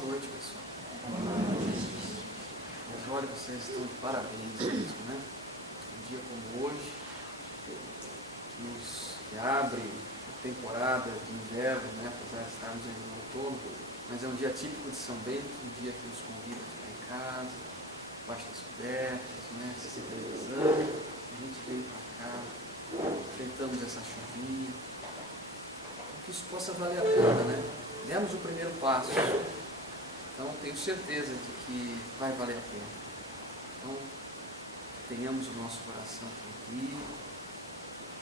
Boa noite, pessoal. Mas olha, vocês estão de parabéns mesmo, né? Um dia como hoje, que abre a temporada de inverno, né? Apesar de estarmos ainda no outono, mas é um dia típico de São Bento, um dia que nos convida a ficar em casa, debaixo das cobertas, né? Se televisão, a gente veio para cá, enfrentamos essa chuvinha, que isso possa valer a pena, né? Demos o primeiro passo, então tenho certeza de que vai valer a pena. Então, que tenhamos o nosso coração tranquilo,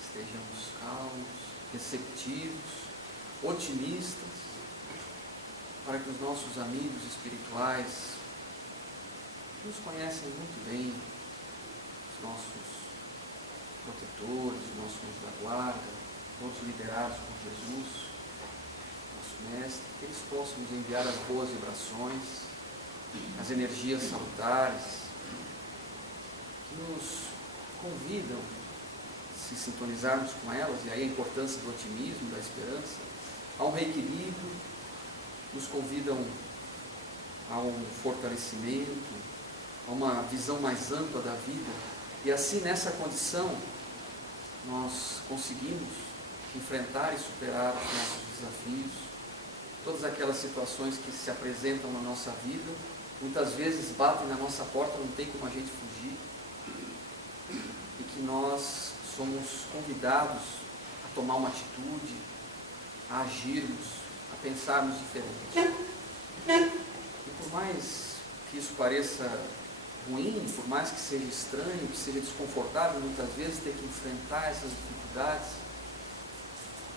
estejamos calmos, receptivos, otimistas, para que os nossos amigos espirituais, que nos conhecem muito bem, os nossos protetores, os nossos anjos da guarda, todos liderados por Jesus, nosso Mestre, que eles possam nos enviar as boas vibrações, as energias salutares, que nos convidam, se sintonizarmos com elas, e aí a importância do otimismo, da esperança, a um reequilíbrio, nos convidam a um fortalecimento, a uma visão mais ampla da vida, e assim nessa condição nós conseguimos enfrentar e superar os nossos desafios, todas aquelas situações que se apresentam na nossa vida, muitas vezes batem na nossa porta, não tem como a gente fugir, e que nós somos convidados a tomar uma atitude, a agirmos, a pensarmos diferente. E por mais que isso pareça ruim, por mais que seja estranho, que seja desconfortável, muitas vezes ter que enfrentar essas dificuldades,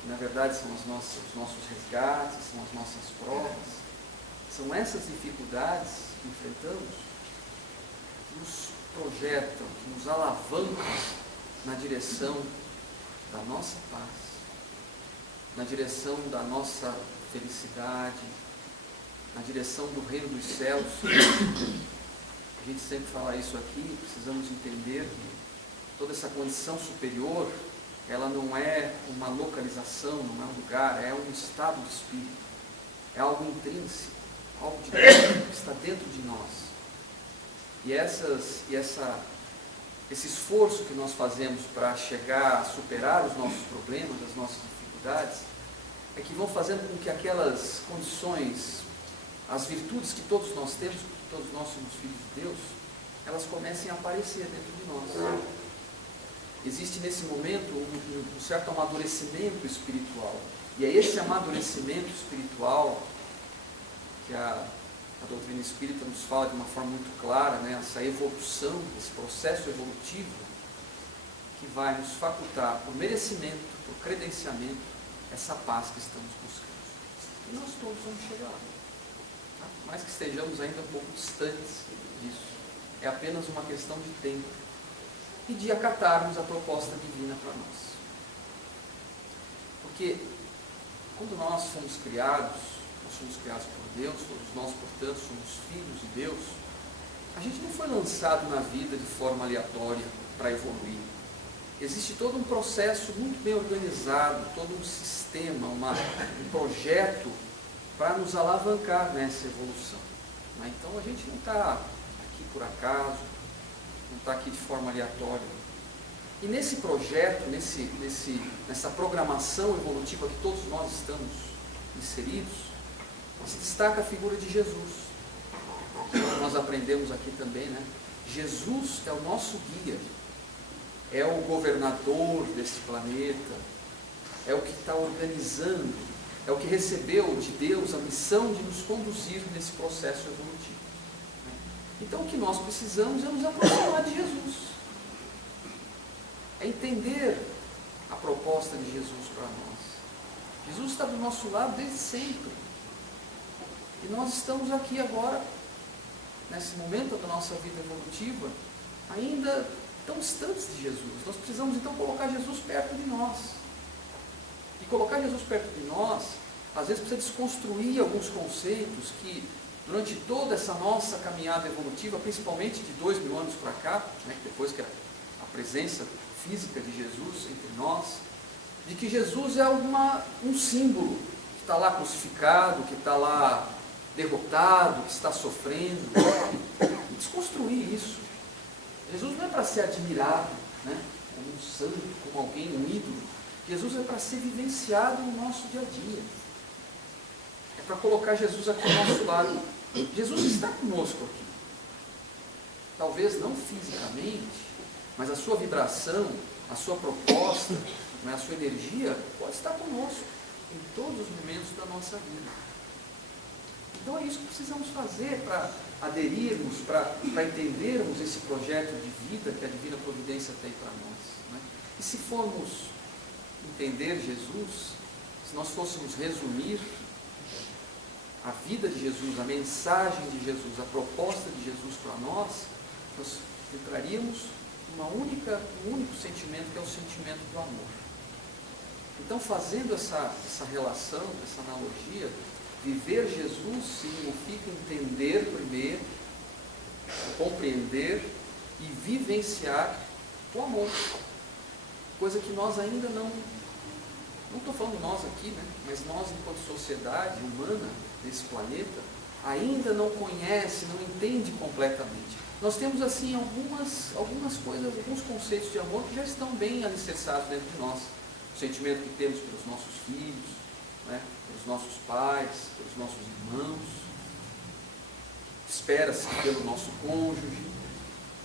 que na verdade são os nossos resgates, são as nossas provas, são essas dificuldades que enfrentamos que nos projetam, que nos alavancam na direção da nossa paz, na direção da nossa felicidade, na direção do reino dos céus. A gente sempre fala isso aqui, precisamos entender que toda essa condição superior, ela não é uma localização, não é um lugar, é um estado de espírito, é algo intrínseco, algo de dentro, que está dentro de nós. E esse esforço que nós fazemos para chegar a superar os nossos problemas, as nossas dificuldades, é que vão fazendo com que aquelas condições, as virtudes que todos nós temos, porque todos nós somos filhos de Deus, elas comecem a aparecer dentro de nós. Existe nesse momento um certo amadurecimento espiritual. E é esse amadurecimento espiritual que a doutrina espírita nos fala de uma forma muito clara, né? Essa evolução, esse processo evolutivo que vai nos facultar, por merecimento, por credenciamento, essa paz que estamos buscando. E nós todos vamos chegar lá. Tá? Mas que estejamos ainda um pouco distantes disso. É apenas uma questão de tempo e de acatarmos a proposta divina para nós. Porque quando nós fomos criados por Deus, todos nós, portanto, somos filhos de Deus, a gente não foi lançado na vida de forma aleatória para evoluir. Existe todo um processo muito bem organizado, todo um sistema, um projeto para nos alavancar nessa evolução. Então a gente não está aqui por acaso, não está aqui de forma aleatória. E nesse projeto, nessa programação evolutiva que todos nós estamos inseridos, se destaca a figura de Jesus. Nós aprendemos aqui também, né? Jesus é o nosso guia, é o governador desse planeta, é o que está organizando, é o que recebeu de Deus a missão de nos conduzir nesse processo evolutivo. Então o que nós precisamos é nos aproximar de Jesus, é entender a proposta de Jesus para nós. Jesus está do nosso lado desde sempre, e nós estamos aqui agora, nesse momento da nossa vida evolutiva, ainda tão distantes de Jesus. Nós precisamos então colocar Jesus perto de nós. E colocar Jesus perto de nós, às vezes precisa desconstruir alguns conceitos que, durante toda essa nossa caminhada evolutiva, principalmente de 2000 anos para cá, né, depois que a presença física de Jesus entre nós, de que Jesus é um símbolo que está lá crucificado, que está lá derrotado, derrotado, que está sofrendo. E desconstruir isso. Jesus não é para ser admirado, né, como um santo, como alguém, um ídolo. Jesus é para ser vivenciado no nosso dia a dia. É para colocar Jesus aqui ao nosso lado. Jesus está conosco aqui. Talvez não fisicamente, mas a sua vibração, a sua proposta, a sua energia pode estar conosco em todos os momentos da nossa vida. Então é isso que precisamos fazer para aderirmos, para entendermos esse projeto de vida que a Divina Providência tem para nós, né? E se formos entender Jesus, se nós fôssemos resumir a vida de Jesus, a mensagem de Jesus, a proposta de Jesus para nós entraríamos num único sentimento, que é o sentimento do amor. Então, fazendo essa relação, essa analogia, viver Jesus significa entender primeiro, compreender e vivenciar o amor. Coisa que nós ainda não estou falando nós aqui, né? Mas nós, enquanto sociedade humana desse planeta, ainda não conhece, não entende completamente. Nós temos assim algumas coisas, alguns conceitos de amor que já estão bem alicerçados dentro de nós. O sentimento que temos pelos nossos filhos, né? Pelos nossos pais, pelos nossos irmãos, espera-se pelo nosso cônjuge.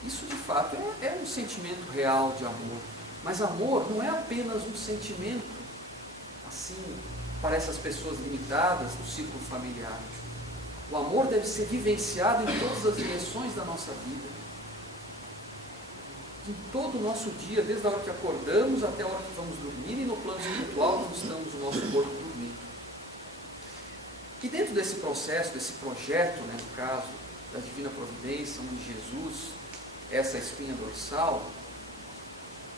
Isso de fato é um sentimento real de amor. Mas amor não é apenas um sentimento assim para essas pessoas limitadas do círculo familiar. O amor deve ser vivenciado em todas as dimensões da nossa vida. Em todo o nosso dia, desde a hora que acordamos até a hora que vamos dormir, e no plano espiritual, quando estamos no nosso corpo dormindo. E dentro desse processo, desse projeto, né, no caso da Divina Providência, onde Jesus, essa espinha dorsal,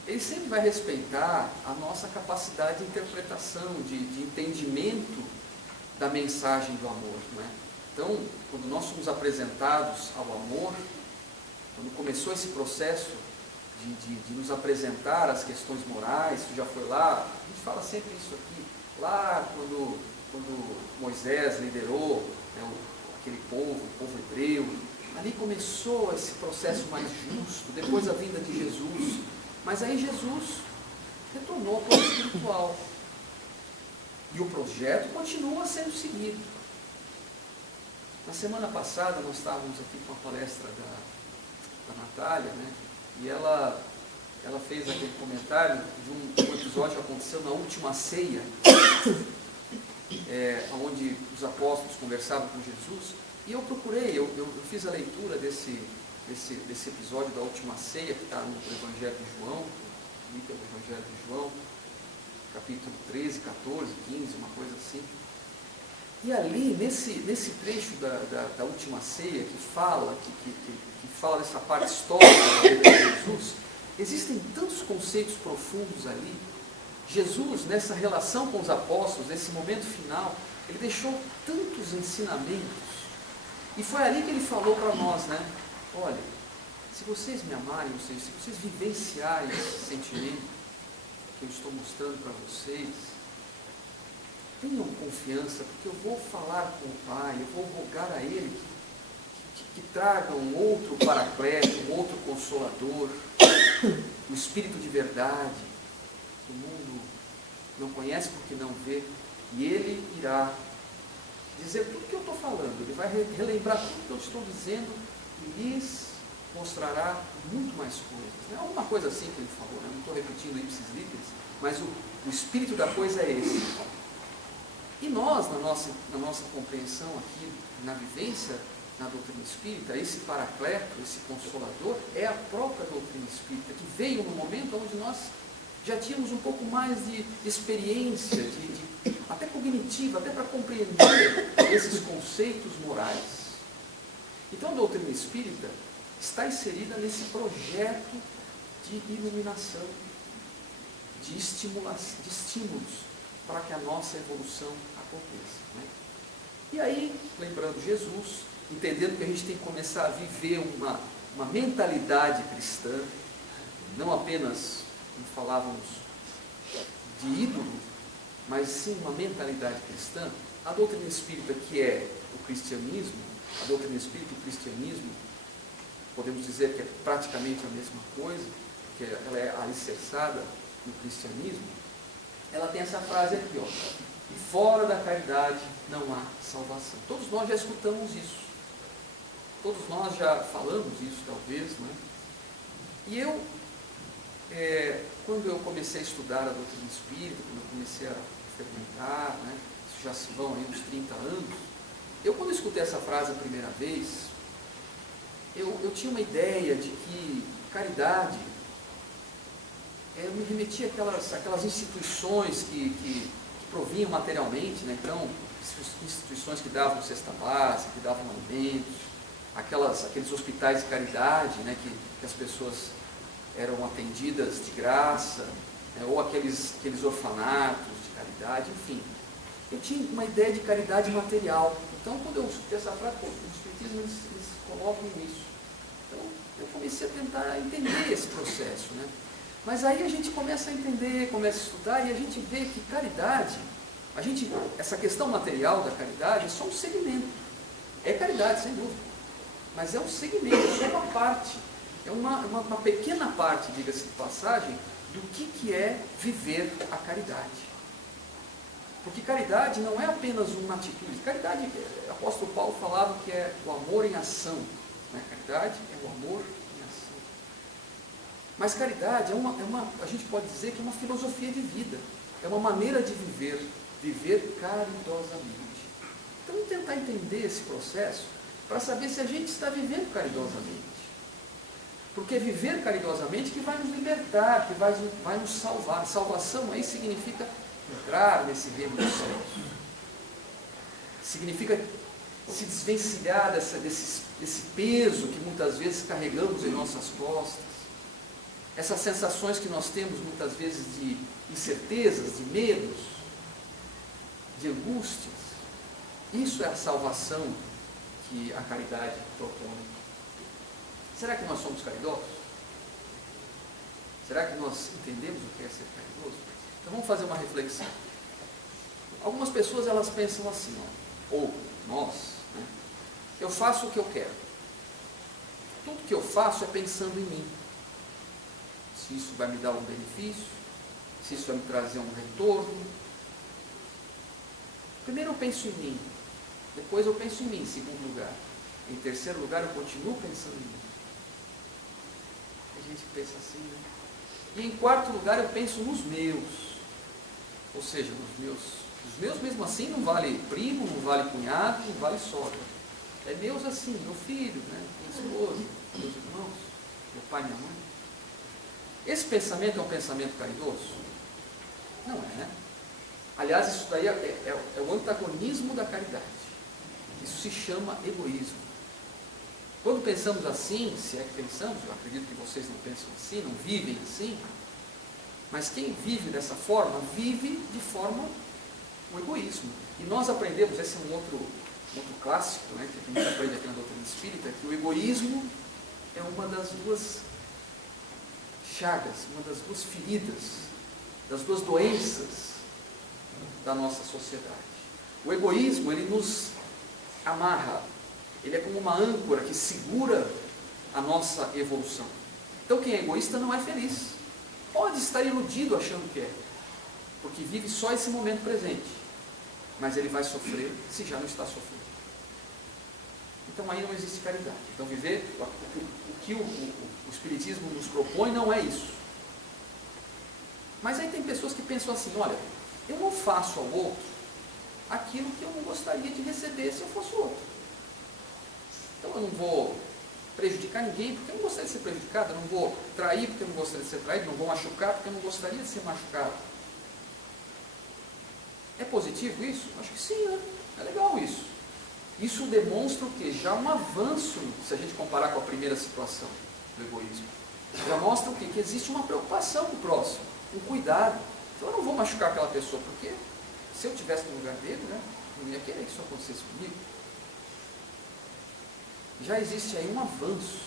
ele sempre vai respeitar a nossa capacidade de interpretação, de entendimento da mensagem do amor, não é? Então, quando nós somos apresentados ao amor, quando começou esse processo de nos apresentar as questões morais, isso já foi lá, a gente fala sempre isso aqui, lá quando Moisés liderou, né, aquele povo, o povo hebreu, ali começou esse processo mais justo, depois a vinda de Jesus. Mas aí Jesus retornou ao plano espiritual. E o projeto continua sendo seguido. Na semana passada nós estávamos aqui com a palestra da Natália, né? E ela fez aquele comentário de um episódio que aconteceu na última ceia, onde os apóstolos conversavam com Jesus. E eu procurei, eu fiz a leitura desse episódio da última ceia, que está no Evangelho de João, li pelo Evangelho de João, capítulo 13, 14, 15, uma coisa assim. E ali, nesse trecho da última ceia, que fala dessa parte histórica da vida de Jesus, existem tantos conceitos profundos ali. Jesus, nessa relação com os apóstolos, nesse momento final, ele deixou tantos ensinamentos. E foi ali que ele falou para nós, né? Olha, se vocês me amarem, ou seja, se vocês vivenciarem esse sentimento que eu estou mostrando para vocês, tenham confiança, porque eu vou falar com o Pai, eu vou rogar a Ele que traga um outro paracleto, um outro consolador, o Espírito de verdade, que o mundo não conhece porque não vê, e Ele irá dizer tudo o que eu estou falando, Ele vai relembrar tudo que eu estou dizendo e lhes mostrará muito mais coisas. Não é alguma coisa assim que Ele falou, né? Não estou repetindo ipsis literis, mas o espírito da coisa é esse. E nós, na nossa compreensão aqui, na vivência, na doutrina espírita, esse paracleto, esse consolador, é a própria doutrina espírita, que veio no momento onde nós já tínhamos um pouco mais de experiência, até cognitiva, até para compreender esses conceitos morais. Então a doutrina espírita está inserida nesse projeto de iluminação, de estímulos, para que a nossa evolução aconteça, né? E aí, lembrando Jesus, entendendo que a gente tem que começar a viver uma mentalidade cristã, não apenas, como falávamos, de ídolo, mas sim uma mentalidade cristã, a doutrina espírita, que é o cristianismo, a doutrina espírita e o cristianismo, podemos dizer que é praticamente a mesma coisa, porque ela é alicerçada no cristianismo, ela tem essa frase aqui, ó: fora da caridade não há salvação. Todos nós já escutamos isso. Todos nós já falamos isso, talvez, né? E eu, quando eu comecei a estudar a doutrina espírita, quando eu comecei a frequentar, né, isso já se vão aí uns 30 anos, quando eu escutei essa frase a primeira vez, eu tinha uma ideia de que caridade, eu me remetia àquelas instituições que provinham materialmente, né? Então, instituições que davam cesta básica, que davam alimentos, aqueles hospitais de caridade, né? que as pessoas eram atendidas de graça, né? Ou aqueles orfanatos de caridade, enfim. Eu tinha uma ideia de caridade material. Então, quando eu escutei essa frase, no Espiritismo eles colocam isso. Então, eu comecei a tentar entender esse processo, né? Mas aí a gente começa a entender, começa a estudar, e a gente vê que caridade, essa questão material da caridade é só um segmento. É caridade, sem dúvida, mas é um segmento, é só uma parte, é uma pequena parte, diga-se de passagem, do que é viver a caridade. Porque caridade não é apenas uma atitude. Caridade, o apóstolo Paulo falava que é o amor em ação, né? Caridade é o amor em ação. Mas caridade a gente pode dizer que é uma filosofia de vida, é uma maneira de viver caridosamente. Então vamos tentar entender esse processo para saber se a gente está vivendo caridosamente. Porque é viver caridosamente que vai nos libertar, que vai nos salvar. Salvação aí significa entrar nesse reino dos céus. Significa se desvencilhar desse peso que muitas vezes carregamos em nossas costas. Essas sensações que nós temos muitas vezes de incertezas, de medos, de angústias. Isso é a salvação que a caridade propõe. Será que nós somos caridosos? Será que nós entendemos o que é ser caridoso? Então vamos fazer uma reflexão. Algumas pessoas elas pensam assim, ou nós, né? Eu faço o que eu quero. Tudo que eu faço é pensando em mim. Se isso vai me dar um benefício, se isso vai me trazer um retorno. Primeiro eu penso em mim, depois eu penso em mim, em segundo lugar. Em terceiro lugar eu continuo pensando em mim. A gente pensa assim, né? E em quarto lugar eu penso nos meus. Ou seja, os meus mesmo assim não vale primo, não vale cunhado, não vale sogra. É meus assim, meu filho, né? Minha esposa, meus irmãos, meu pai e minha mãe. Esse pensamento é um pensamento caridoso? Não é, né? Aliás, isso daí é o antagonismo da caridade. Isso se chama egoísmo. Quando pensamos assim, se é que pensamos, eu acredito que vocês não pensam assim, não vivem assim, mas quem vive dessa forma, vive de forma o egoísmo. E nós aprendemos, esse é um outro clássico, né, que a gente aprende aqui na doutrina espírita, que o egoísmo é uma das duas chagas, uma das duas feridas, das duas doenças da nossa sociedade. O egoísmo, ele nos amarra, ele é como uma âncora que segura a nossa evolução. Então quem é egoísta não é feliz. Pode estar iludido achando que é, porque vive só esse momento presente, mas ele vai sofrer se já não está sofrendo. Então aí não existe caridade. Então viver, o que o Espiritismo nos propõe não é isso. Mas aí tem pessoas que pensam assim, olha, eu não faço ao outro aquilo que eu não gostaria de receber se eu fosse o outro. Então eu não vou prejudicar ninguém porque eu não gostaria de ser prejudicado, eu não vou trair porque eu não gostaria de ser traído, não vou machucar porque eu não gostaria de ser machucado. É positivo isso? Acho que sim, né? É legal isso. Isso demonstra o quê? Já um avanço, se a gente comparar com a primeira situação do egoísmo. Já mostra o quê? Que existe uma preocupação com o próximo, um cuidado. Então eu não vou machucar aquela pessoa, porque se eu estivesse no lugar dele, né, não ia querer que isso acontecesse comigo. Já existe aí um avanço.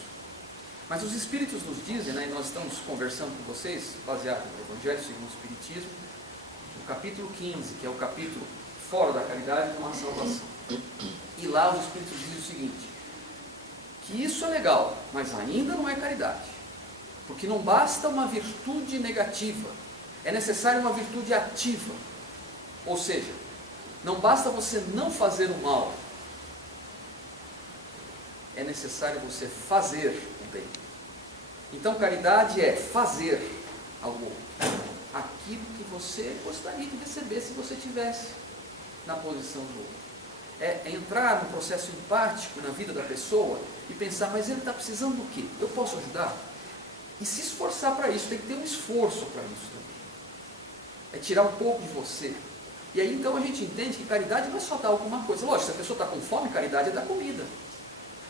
Mas os Espíritos nos dizem, né, e nós estamos conversando com vocês, baseado no Evangelho segundo o Espiritismo, no capítulo 15, que é o capítulo fora da caridade, não há salvação. E lá os Espíritos dizem o seguinte, que isso é legal, mas ainda não é caridade. Porque não basta uma virtude negativa, é necessária uma virtude ativa. Ou seja, não basta você não fazer o mal, é necessário você fazer o bem. Então caridade é fazer algo, aquilo que você gostaria de receber se você estivesse na posição do outro. É entrar num processo empático na vida da pessoa e pensar, mas ele está precisando do quê? Eu posso ajudar? E se esforçar para isso, tem que ter um esforço para isso também. É tirar um pouco de você. E aí então a gente entende que caridade não é só dar alguma coisa. Lógico, se a pessoa está com fome, caridade é dar comida.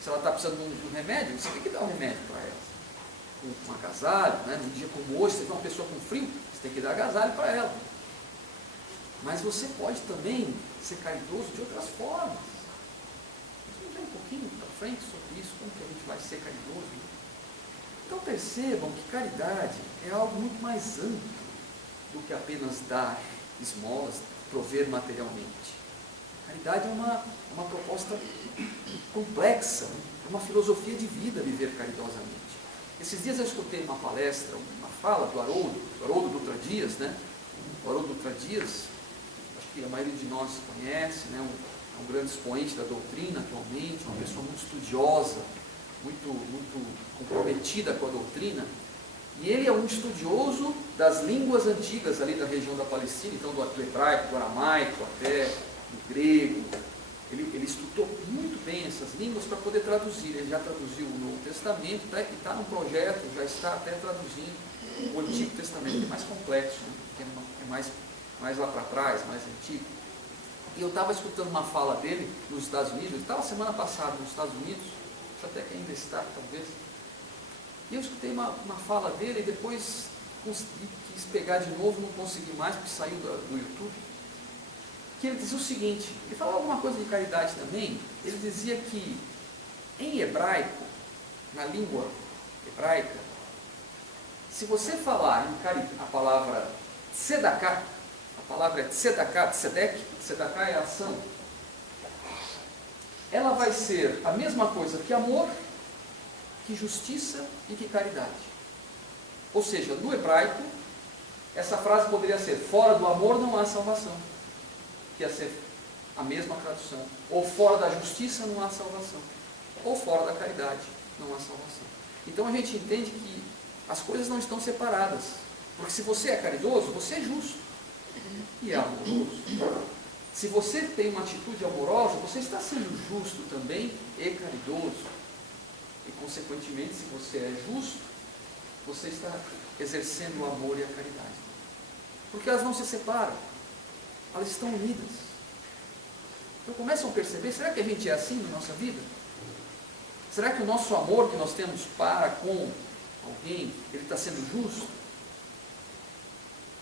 Se ela está precisando de um remédio, você tem que dar um remédio para ela. Um agasalho, né? Num dia como hoje, você vê uma pessoa com frio, você tem que dar agasalho para ela. Mas você pode também ser caridoso de outras formas. Vamos ver um pouquinho para frente sobre isso, como que a gente vai ser caridoso. Né? Então percebam que caridade é algo muito mais amplo do que apenas dar esmolas, prover materialmente. Caridade é uma proposta complexa, é uma filosofia de vida viver caridosamente. Esses dias eu escutei uma palestra, uma fala do Haroldo Dutra Dias, né? O Haroldo Dutra Dias, acho que a maioria de nós conhece, né? Um grande expoente da doutrina atualmente, uma pessoa muito estudiosa, muito comprometida com a doutrina, e ele é um estudioso das línguas antigas ali da região da Palestina, então do hebraico, do aramaico, até do grego. Ele estudou muito bem essas línguas para poder traduzir. Ele já traduziu o Novo Testamento, e está num projeto, já está até traduzindo o Antigo Testamento, que é mais complexo, né? Que é mais lá para trás, mais antigo. E eu estava escutando uma fala dele nos Estados Unidos, ele estava semana passada nos Estados Unidos, acho até que ainda está, talvez. E eu escutei uma fala dele e depois quis pegar de novo, não consegui mais, porque saiu do YouTube. Que ele dizia o seguinte, ele falava alguma coisa de caridade também, ele dizia que em hebraico, na língua hebraica, se você falar a palavra tzedakah, a palavra é tzedakah, tzedakah é ação, ela vai ser a mesma coisa que amor, que justiça e que caridade. Ou seja, no hebraico, essa frase poderia ser, fora do amor não há salvação. Que ia ser a mesma tradução. Ou fora da justiça não há salvação. Ou fora da caridade não há salvação. Então a gente entende que as coisas não estão separadas. Porque se você é caridoso, você é justo. E é amoroso. Se você tem uma atitude amorosa, você está sendo justo também e caridoso. E consequentemente, se você é justo, você está exercendo o amor e a caridade. Porque elas não se separam. Elas estão unidas. Então começam a perceber, será que a gente é assim na nossa vida? Será que o nosso amor que nós temos para com alguém, ele está sendo justo?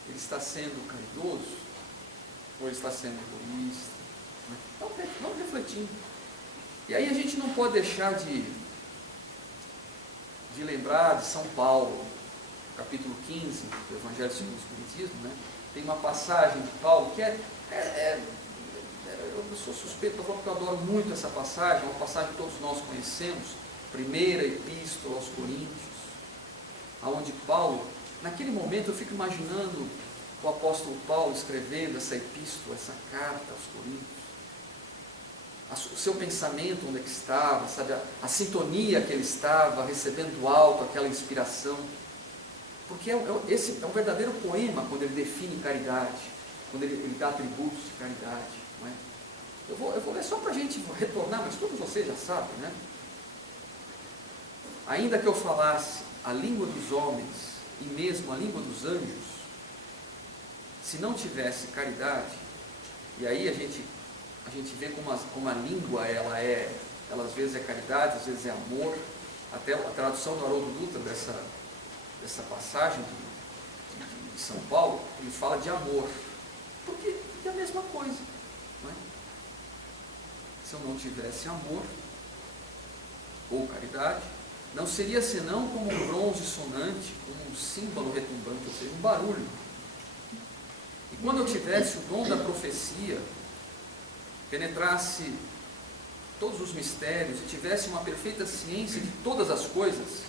Ele está sendo caridoso? Ou ele está sendo egoísta? Então vamos refletindo. E aí a gente não pode deixar de lembrar de São Paulo, capítulo 15 do Evangelho segundo o Espiritismo, né? Tem uma passagem de Paulo que eu sou suspeito porque eu adoro muito essa passagem, uma passagem que todos nós conhecemos, primeira epístola aos Coríntios, aonde Paulo, naquele momento eu fico imaginando o apóstolo Paulo escrevendo essa epístola, essa carta aos Coríntios, o seu pensamento onde é que estava, sabe, a sintonia que ele estava, recebendo do alto aquela inspiração. Porque esse é um verdadeiro poema quando ele define caridade, quando ele dá atributos de caridade. Não é? Eu vou ler só para a gente retornar, mas todos vocês já sabem, né? Ainda que eu falasse a língua dos homens e mesmo a língua dos anjos, se não tivesse caridade, e aí a gente vê como a língua, ela às vezes é caridade, às vezes é amor. Até a tradução do Haroldo Dutra dessa passagem de São Paulo, ele fala de amor, porque é a mesma coisa, não é? Se eu não tivesse amor ou caridade, não seria senão como um bronze sonante, como um símbolo retumbante, ou seja, um barulho. E quando eu tivesse o dom da profecia, penetrasse todos os mistérios e tivesse uma perfeita ciência de todas as coisas,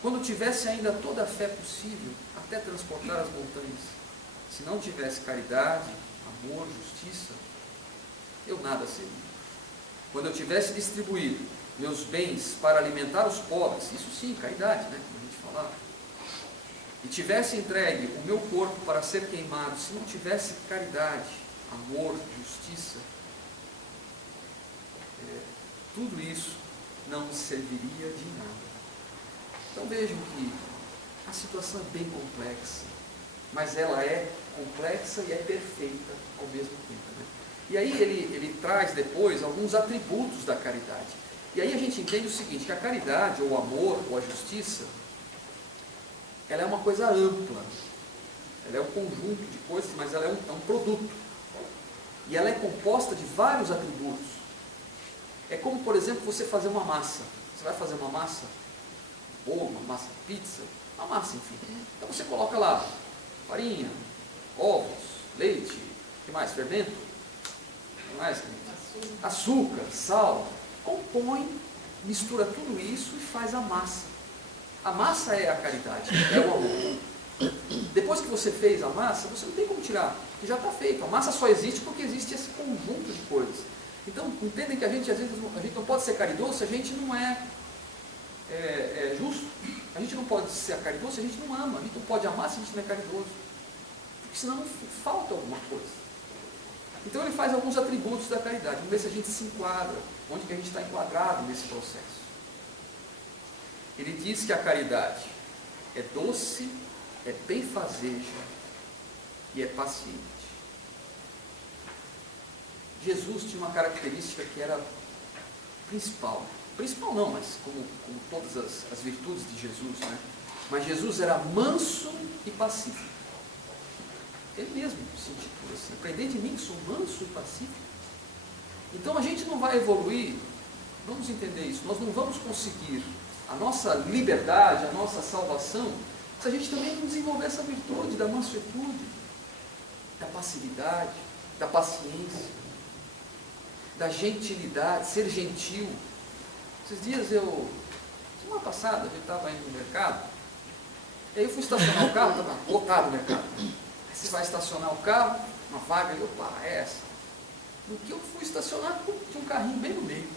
quando tivesse ainda toda a fé possível, até transportar as montanhas, se não tivesse caridade, amor, justiça, eu nada seria. Quando eu tivesse distribuído meus bens para alimentar os pobres, isso sim, caridade, né, como a gente falava, e tivesse entregue o meu corpo para ser queimado, se não tivesse caridade, amor, justiça, tudo isso não me serviria de nada. Então vejam que a situação é bem complexa, mas ela é complexa e é perfeita ao mesmo tempo, né? E aí ele traz depois alguns atributos da caridade. E aí a gente entende o seguinte, que a caridade, ou o amor, ou a justiça, ela é uma coisa ampla. Ela é um conjunto de coisas, mas ela é um produto. E ela é composta de vários atributos. É como, por exemplo, você fazer uma massa. Você vai fazer uma massa, ou uma massa de pizza, uma massa, enfim. Então você coloca lá farinha, ovos, leite, o que mais? Fermento? O que mais? Açúcar, sal. Compõe, mistura tudo isso e faz a massa. A massa é a caridade, é o amor. Depois que você fez a massa, você não tem como tirar, porque já está feito. A massa só existe porque existe esse conjunto de coisas. Então, entendem que a gente, às vezes, a gente não pode ser caridoso se a gente não é justo. A gente não pode ser caridoso se a gente não ama. A gente não pode amar se a gente não é caridoso. Porque senão falta alguma coisa. Então ele faz alguns atributos da caridade. Vamos ver se a gente se enquadra, onde que a gente está enquadrado nesse processo. Ele diz que a caridade é doce, é benfazeja e é paciente. Jesus tinha uma característica que era principal. Principal não, mas como todas as virtudes de Jesus, né? Mas Jesus era manso e pacífico. Ele mesmo se intitula assim: aprendei de mim que sou manso e pacífico. Então a gente não vai evoluir, vamos entender isso, nós não vamos conseguir a nossa liberdade, a nossa salvação, se a gente também não desenvolver essa virtude da mansuetude, da passividade, da paciência, da gentilidade, ser gentil. Esses dias semana passada, eu estava indo no mercado, e aí eu fui estacionar o carro, estava lotado o mercado. Aí você vai estacionar o carro, uma vaga, e opa, é essa. No que eu fui estacionar, tinha um carrinho bem no meio.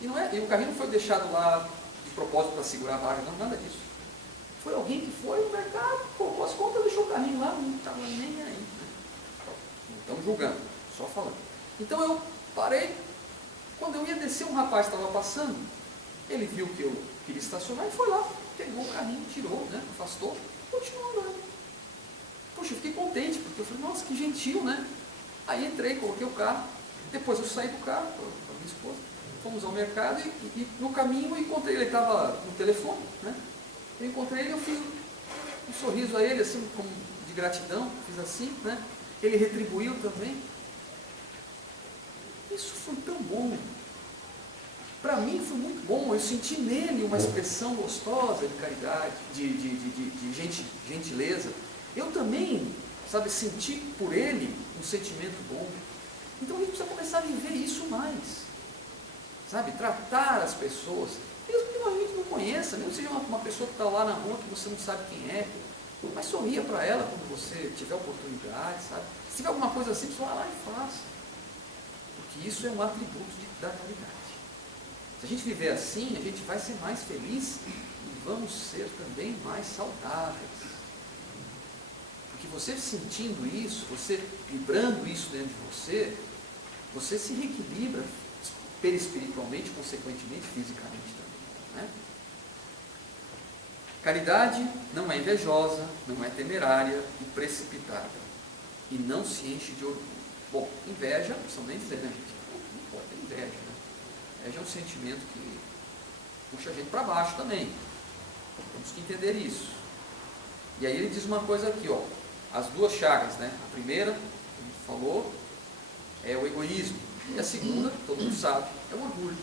E o carrinho não foi deixado lá de propósito para segurar a vaga, não, nada disso. Foi alguém que foi no mercado, colocou as contas, deixou o carrinho lá, não estava nem aí. Não estamos julgando, só falando. Então eu parei, quando eu ia descer, um rapaz estava passando, ele viu que eu queria estacionar e foi lá, pegou o carrinho, tirou, né, afastou, continuou andando. Poxa, eu fiquei contente, porque eu falei, nossa, que gentil, né? Aí entrei, coloquei o carro, depois eu saí do carro com a minha esposa, fomos ao mercado e no caminho eu encontrei, ele estava no telefone, né? Eu encontrei ele, eu fiz um sorriso a ele, assim, como de gratidão, fiz assim, né? Ele retribuiu também. Isso foi tão bom. Para mim foi muito bom, eu senti nele uma expressão gostosa de caridade, de gentileza. Eu também, sabe, senti por ele um sentimento bom. Então a gente precisa começar a viver isso mais. Sabe, tratar as pessoas, mesmo que a gente não conheça, mesmo que seja uma pessoa que está lá na rua que você não sabe quem é, mas sorria para ela quando você tiver oportunidade, sabe? Se tiver alguma coisa assim, você vai lá e faça. Porque isso é um atributo da caridade. Se a gente viver assim, a gente vai ser mais feliz e vamos ser também mais saudáveis. Porque você sentindo isso, você vibrando isso dentro de você, você se reequilibra perispiritualmente, consequentemente, fisicamente também. Né? Caridade não é invejosa, não é temerária e precipitada. E não se enche de orgulho. Bom, inveja, não precisa nem dizer, né, gente? Não pode ter inveja, né? Inveja é um sentimento que puxa a gente para baixo também. Temos que entender isso. E aí ele diz uma coisa aqui, ó. As duas chagas, né? A primeira, ele falou, é o egoísmo. E a segunda, todo mundo sabe, é o orgulho.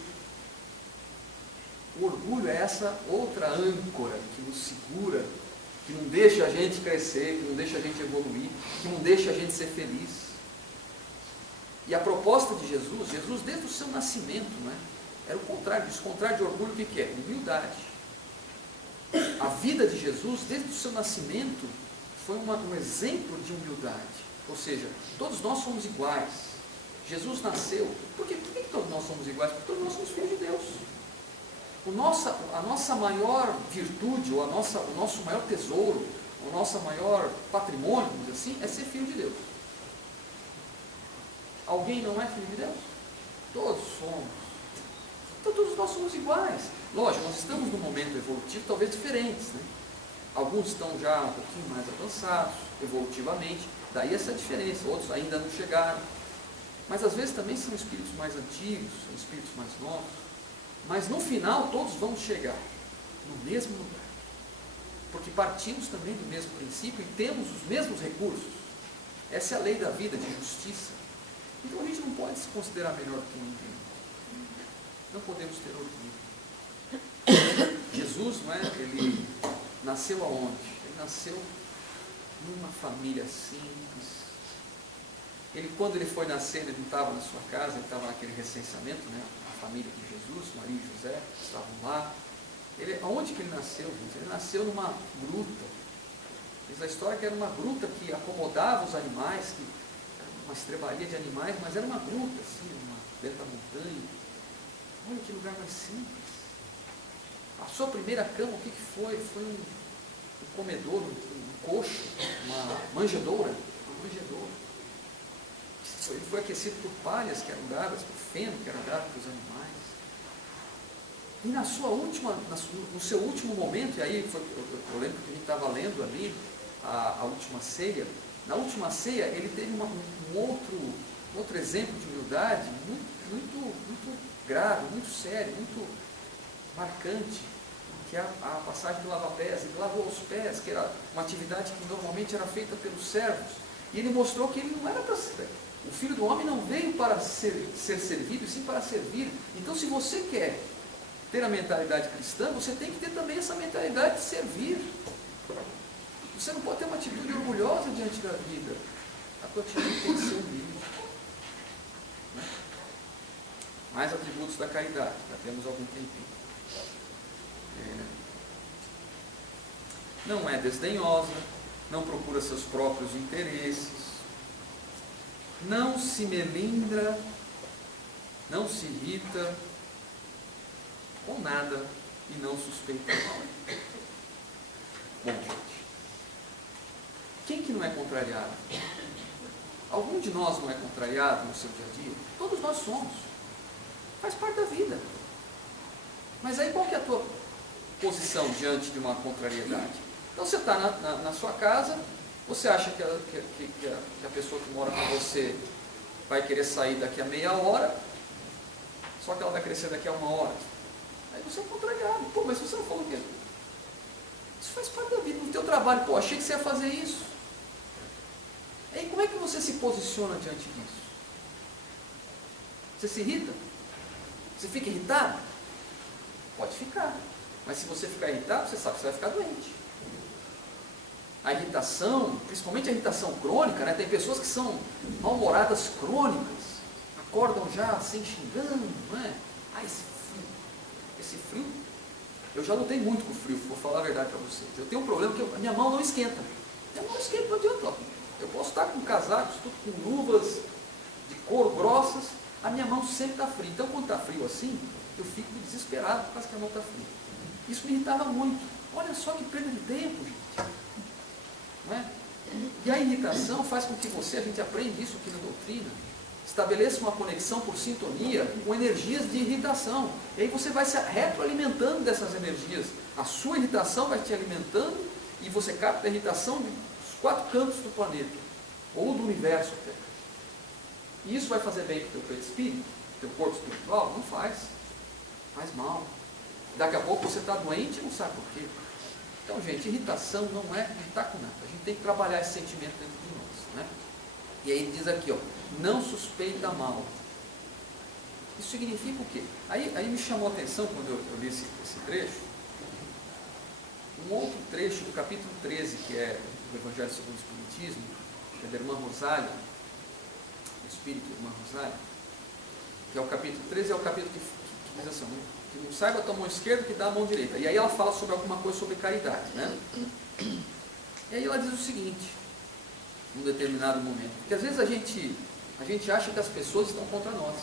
O orgulho é essa outra âncora que nos segura, que não deixa a gente crescer, que não deixa a gente evoluir, que não deixa a gente ser feliz. E a proposta de Jesus desde o seu nascimento, né? era o contrário disso. O contrário de orgulho, o que é? Humildade. A vida de Jesus, desde o seu nascimento, foi um exemplo de humildade. Ou seja, todos nós somos iguais. Jesus nasceu. Por que todos nós somos iguais? Porque todos nós somos filhos de Deus. A nossa maior virtude, ou o nosso maior tesouro, o nosso maior patrimônio, vamos dizer assim, é ser filho de Deus. Alguém não é filho de Deus? Todos somos. Então todos nós somos iguais. Lógico, nós estamos num momento evolutivo talvez diferentes, né? Alguns estão já um pouquinho mais avançados, evolutivamente, daí essa diferença, outros ainda não chegaram. Mas às vezes também são espíritos mais antigos, são espíritos mais novos. Mas no final todos vamos chegar no mesmo lugar. Porque partimos também do mesmo princípio e temos os mesmos recursos. Essa é a lei da vida, de justiça. Então a gente não pode se considerar melhor do que ninguém. Não podemos ter orgulho. Jesus, não é? Ele nasceu aonde? Ele nasceu numa família simples. Quando ele foi nascer, ele não estava na sua casa, ele estava naquele recenseamento, né? A família de Jesus, Maria e José, estavam lá. Aonde que ele nasceu, gente? Ele nasceu numa gruta. Diz a história que era uma gruta que acomodava os animais, uma estrebaria de animais, mas era uma gruta, assim, dentro da montanha. Olha que lugar mais simples. A sua primeira cama, o que foi? Foi um comedor, um coxo, uma manjedoura. Uma manjedoura. Ele foi aquecido por palhas que eram dadas, por feno que era dado para os animais. E no seu último momento, e aí eu lembro que a gente estava lendo ali a última ceia. Na última ceia ele teve um outro exemplo de humildade muito grave, muito sério, muito marcante, que é a passagem do lava-pés. Ele lavou os pés, que era uma atividade que normalmente era feita pelos servos. E ele mostrou que ele não era para ser. O Filho do Homem não veio para ser servido, e sim para servir. Então, se você quer ter a mentalidade cristã, você tem que ter também essa mentalidade de servir. Você não pode ter uma atitude orgulhosa diante da vida. A tua atitude tem que ser humilde. Mais atributos da caridade, já temos algum tempinho. Não é desdenhosa, não procura seus próprios interesses, não se melindra, não se irrita com nada e não suspeita mal. Bom, gente, quem que não é contrariado? Algum de nós não é contrariado no seu dia a dia? Todos nós somos. Faz parte da vida. Mas aí qual que é a tua posição diante de uma contrariedade? Então você está na sua casa, você acha que a pessoa que mora com você vai querer sair daqui a meia hora, só que ela vai crescer daqui a uma hora. Aí você é contrariado. Pô, mas você não falou o quê? Isso faz parte da vida. No teu trabalho, pô, achei que você ia fazer isso. Aí como é que você se posiciona diante disso? Você se irrita? Você fica irritado? Pode ficar. Mas se você ficar irritado, você sabe que você vai ficar doente. A irritação, principalmente a irritação crônica, né? Tem pessoas que são mal-humoradas crônicas, acordam já assim xingando, não é? Ah, esse frio, eu já lutei muito com o frio, vou falar a verdade para vocês. Eu tenho um problema que a minha mão não esquenta. Minha mão não esquenta, não adianta. Ó. Eu posso estar com casacos, tudo com luvas de couro grossas, a minha mão sempre está fria. Então quando está frio assim, eu fico desesperado por causa que a mão está fria. Isso me irritava muito. Olha só que perda de tempo, gente. Não é? E a irritação faz com que a gente aprende isso aqui na doutrina, estabeleça uma conexão por sintonia com energias de irritação. E aí você vai se retroalimentando dessas energias. A sua irritação vai te alimentando e você capta a irritação dos 4 cantos do planeta, ou do universo até. E isso vai fazer bem para o teu perispírito, teu corpo espiritual? Não faz. Faz mal. Daqui a pouco você está doente e não sabe por quê. Então, gente, irritação não está com nada. A gente tem que trabalhar esse sentimento dentro de nós. Né? E aí diz aqui, ó, não suspeita mal. Isso significa o quê? Aí me chamou a atenção quando eu li esse trecho, um outro trecho do capítulo 13, que é do Evangelho segundo o Espiritismo, que é da irmã Rosália, o Espírito da irmã Rosália, que é o capítulo 13, é o capítulo que diz assim, que não saiba a tua mão esquerda que dá a mão direita. E aí ela fala sobre alguma coisa sobre caridade, né? E aí ela diz o seguinte, num determinado momento, porque às vezes a gente acha que as pessoas estão contra nós.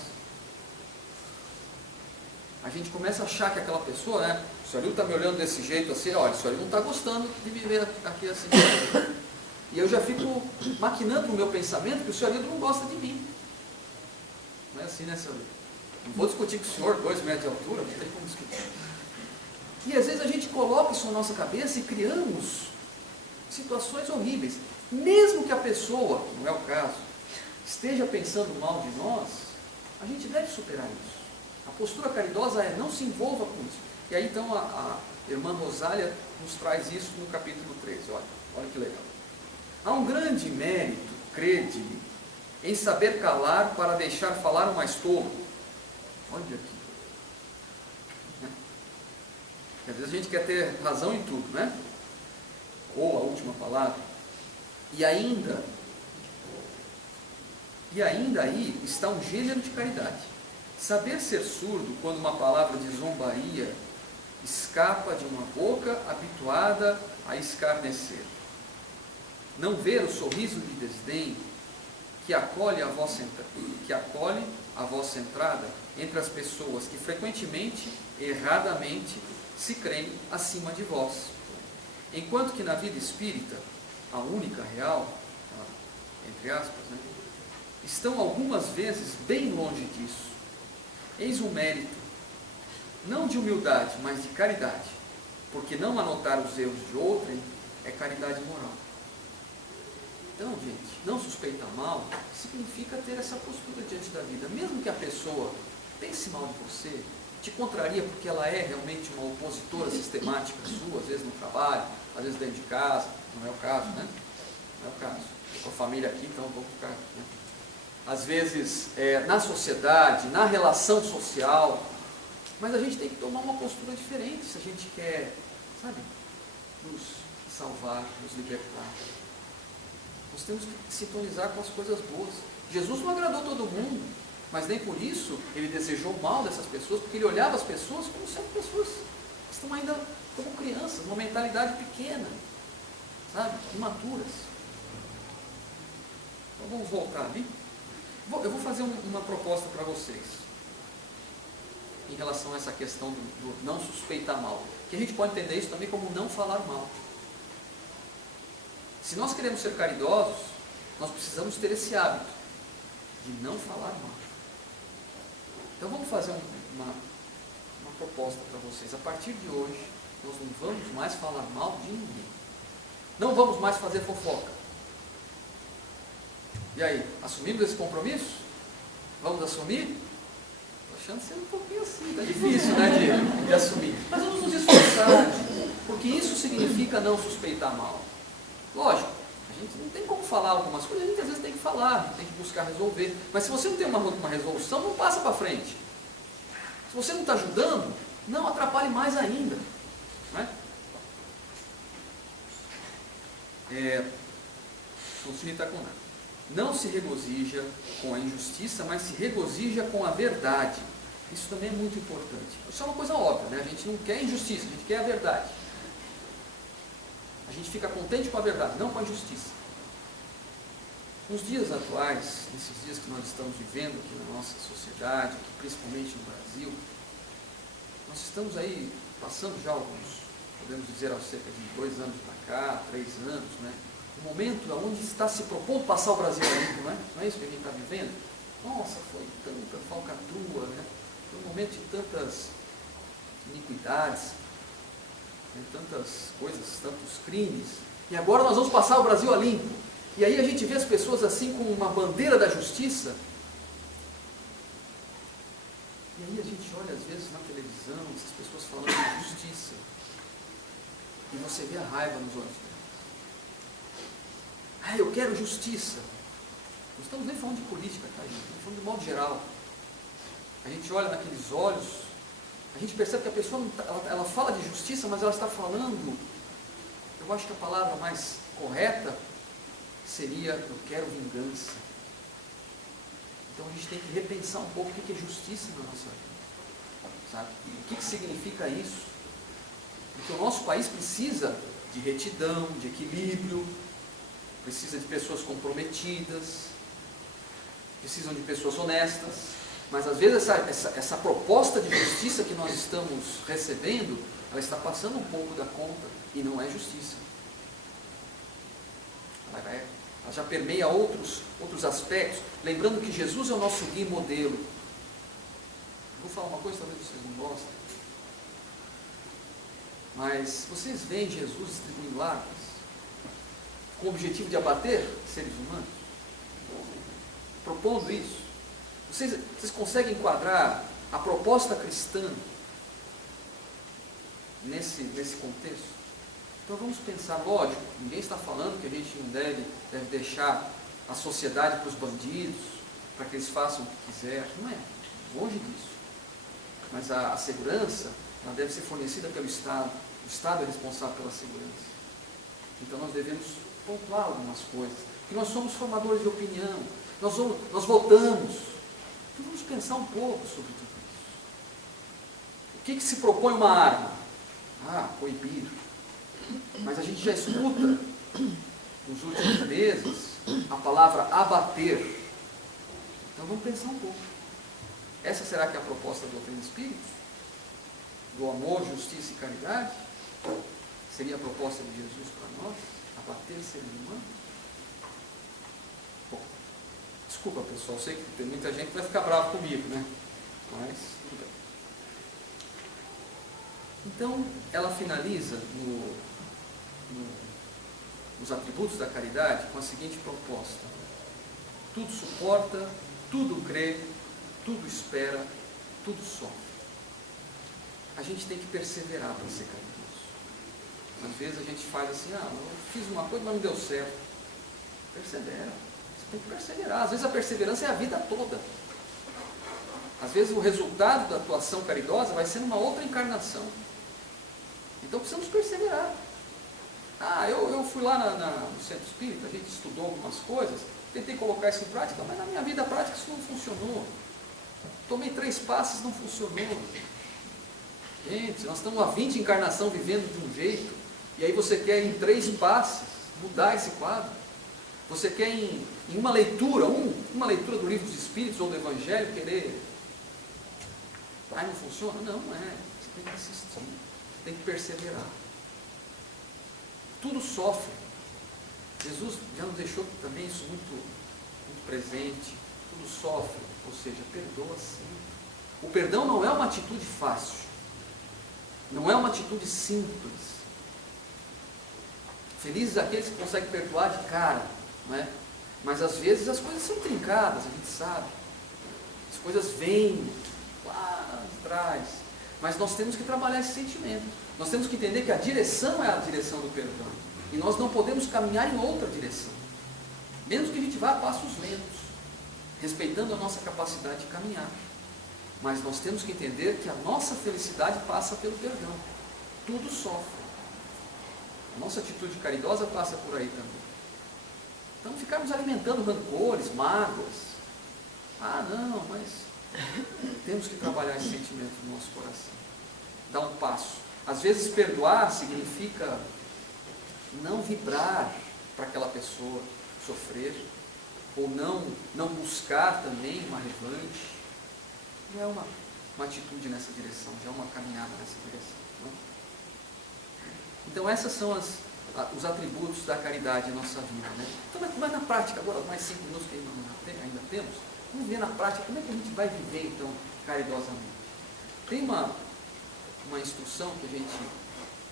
A gente começa a achar que aquela pessoa, né, o senhor está me olhando desse jeito assim, olha, o senhor não está gostando de viver aqui assim. E eu já fico maquinando no meu pensamento que o senhor não gosta de mim. Não é assim, né, senhor? Não vou discutir com o senhor, 2 metros de altura, não tem como discutir. E às vezes a gente coloca isso na nossa cabeça e criamos situações horríveis. Mesmo que a pessoa, não é o caso, esteja pensando mal de nós, a gente deve superar isso. A postura caridosa é não se envolva com isso. E aí então a irmã Rosália nos traz isso no capítulo 13. Olha que legal. Há um grande mérito, crede, em saber calar para deixar falar o mais tolo. Olha aqui. Né? Às vezes a gente quer ter razão em tudo, né? Ou a última palavra. E ainda aí está um gênero de caridade. Saber ser surdo quando uma palavra de zombaria escapa de uma boca habituada a escarnecer. Não ver o sorriso de desdém que acolhe a vossa entrada entre as pessoas que frequentemente, erradamente, se creem acima de vós. Enquanto que na vida espírita, a única real, entre aspas, né, estão algumas vezes bem longe disso. Eis um mérito, não de humildade, mas de caridade, porque não anotar os erros de outrem é caridade moral. Então, gente, não suspeitar mal significa ter essa postura diante da vida. Mesmo que a pessoa pense mal de você, te contraria porque ela é realmente uma opositora sistemática sua, às vezes no trabalho, às vezes dentro de casa, não é o caso, né? Não é o caso. Estou com a família aqui, então vamos ficar, né? Às vezes na sociedade, na relação social, mas a gente tem que tomar uma postura diferente se a gente quer, sabe, nos salvar, nos libertar. Nós temos que sintonizar com as coisas boas. Jesus não agradou todo mundo, mas nem por isso ele desejou o mal dessas pessoas, porque ele olhava as pessoas como sendo pessoas que estão ainda como crianças, uma mentalidade pequena, sabe, imaturas. Então vamos voltar ali. Eu vou fazer uma proposta para vocês em relação a essa questão do não suspeitar mal, que a gente pode entender isso também como não falar mal. Se nós queremos ser caridosos, nós precisamos ter esse hábito de não falar mal. Então vamos fazer uma proposta para vocês. A partir de hoje, nós não vamos mais falar mal de ninguém. Não vamos mais fazer fofoca. E aí, assumimos esse compromisso? Vamos assumir? Estou achando ser um pouquinho assim, está difícil, né, de assumir. Mas vamos nos esforçar, porque isso significa não suspeitar mal. Lógico, a gente não tem como falar algumas coisas, a gente às vezes tem que falar, tem que buscar resolver. Mas se você não tem uma resolução, não passa para frente. Se você não está ajudando, não atrapalhe mais ainda. Não é? Não se irrita com nada. Não se regozija com a injustiça, mas se regozija com a verdade. Isso também é muito importante. Isso é uma coisa óbvia, né? A gente não quer injustiça, a gente quer a verdade. A gente fica contente com a verdade, não com a injustiça. Nos dias atuais, nesses dias que nós estamos vivendo aqui na nossa sociedade, aqui principalmente no Brasil, nós estamos aí passando já alguns, podemos dizer, há cerca de 2 anos para cá, 3 anos, né? Um momento onde está se propondo passar o Brasil a limpo, não é? Não é isso que a gente está vivendo? Nossa, foi tanta falcatrua, né? Foi um momento de tantas iniquidades, né? Tantas coisas, tantos crimes. E agora nós vamos passar o Brasil a limpo. E aí a gente vê as pessoas assim com uma bandeira da justiça. E aí a gente olha às vezes na televisão, essas pessoas falando de justiça. E você vê a raiva nos olhos delas. Ah, eu quero justiça. Não estamos nem falando de política, tá, gente? Estamos falando de modo geral. A gente olha naqueles olhos, a gente percebe que a pessoa não tá, ela fala de justiça, mas ela está falando, eu acho que a palavra mais correta seria, eu quero vingança. Então a gente tem que repensar um pouco o que é justiça na nossa vida. sabe? O que significa isso? Porque o nosso país precisa de retidão, de equilíbrio, precisa de pessoas comprometidas, precisam de pessoas honestas, mas às vezes essa proposta de justiça que nós estamos recebendo, ela está passando um pouco da conta e não é justiça. Ela já permeia outros aspectos, lembrando que Jesus é o nosso guia e modelo. Vou falar uma coisa, talvez vocês não gostem, mas vocês veem Jesus distribuindo armas com o objetivo de abater seres humanos? Propondo isso. Vocês conseguem enquadrar a proposta cristã nesse contexto? Então vamos pensar, lógico, ninguém está falando que a gente não deve deixar a sociedade para os bandidos, para que eles façam o que quiser, não é, longe disso. Mas a segurança, ela deve ser fornecida pelo Estado, o Estado é responsável pela segurança. Então nós devemos pontuar algumas coisas, porque nós somos formadores de opinião, nós votamos, então vamos pensar um pouco sobre tudo isso. O que se propõe uma arma? Proibir. Mas a gente já escuta, nos últimos meses, a palavra abater. Então vamos pensar um pouco. Essa será que é a proposta da doutrina espírita? Do amor, justiça e caridade? Seria a proposta de Jesus para nós? Abater seres humanos? Bom, desculpa pessoal, sei que tem muita gente que vai ficar brava comigo, né? Mas tudo bem. Então, ela finaliza nos atributos da caridade com a seguinte proposta: tudo suporta, tudo crê, tudo espera, tudo sofre. A gente tem que perseverar para ser caridoso. Às vezes a gente faz assim, eu fiz uma coisa, mas não deu certo. Persevera. Você tem que perseverar. Às vezes a perseverança é a vida toda. Às vezes o resultado da atuação caridosa vai ser numa outra encarnação. Então precisamos perseverar. Eu fui lá no centro espírita, a gente estudou algumas coisas, tentei colocar isso em prática, mas na minha vida prática isso não funcionou. Tomei 3 passes, não funcionou. Gente, nós estamos há 20 encarnação vivendo de um jeito, e aí você quer em 3 passes mudar esse quadro. Você quer em uma leitura, uma leitura do livro dos Espíritos ou do Evangelho, querer... não funciona? Não é. Você tem que insistir, você tem que perseverar. Tudo sofre. Jesus já nos deixou também isso muito presente. Tudo sofre, ou seja, perdoa sempre. O perdão não é uma atitude fácil, não é uma atitude simples. Felizes aqueles que conseguem perdoar de cara, não é? Mas às vezes as coisas são trincadas, a gente sabe. As coisas vêm lá de trás. Mas nós temos que trabalhar esse sentimento. Nós temos que entender que a direção é a direção do perdão. E nós não podemos caminhar em outra direção. Mesmo que a gente vá a passos lentos, respeitando a nossa capacidade de caminhar. Mas nós temos que entender que a nossa felicidade passa pelo perdão. Tudo sofre. A nossa atitude caridosa passa por aí também. Então ficarmos alimentando rancores, mágoas. Não, mas temos que trabalhar esse sentimento no nosso coração. Dar um passo. Às vezes perdoar significa não vibrar para aquela pessoa sofrer, ou não buscar também uma revanche. Não é uma atitude nessa direção, já é uma caminhada nessa direção. Não? Então esses são os atributos da caridade em nossa vida. Né? Então, mas na prática, agora mais 5 minutos que ainda temos, vamos ver na prática como é que a gente vai viver então caridosamente. Tem uma instrução que a gente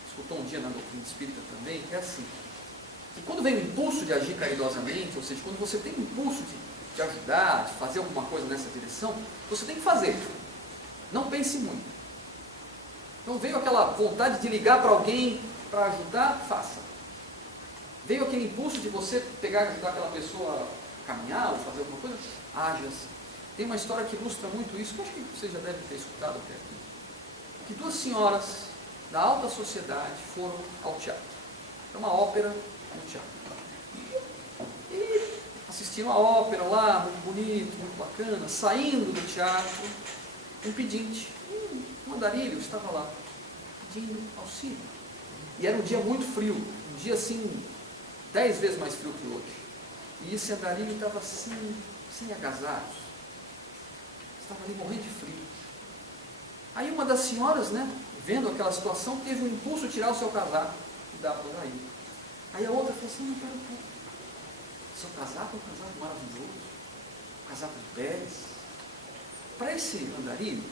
escutou um dia na doutrina espírita também, que é assim: que quando vem o impulso de agir caridosamente, ou seja, quando você tem o impulso de ajudar, de fazer alguma coisa nessa direção, você tem que fazer. Não pense muito. Então veio aquela vontade de ligar para alguém para ajudar, faça. Veio aquele impulso de você pegar e ajudar aquela pessoa a caminhar ou fazer alguma coisa, haja-se. Tem uma história que ilustra muito isso, que eu acho que você já deve ter escutado até aqui. Que 2 senhoras da alta sociedade foram ao teatro. Era uma ópera no teatro. E assistiram a ópera lá, muito bonito, muito bacana. Saindo do teatro, um pedinte, uma Andarilho estava lá, pedindo auxílio. E era um dia muito frio, um dia assim, 10 vezes mais frio que hoje. E esse andarilho estava assim, sem agasalhos. Estava ali morrendo de frio. Aí uma das senhoras, né, vendo aquela situação, teve um impulso de tirar o seu casaco e dar para ele. Aí a outra falou assim, não, pera um pouco. Seu casaco é um casaco maravilhoso, um casaco de peles. Para esse andarilho,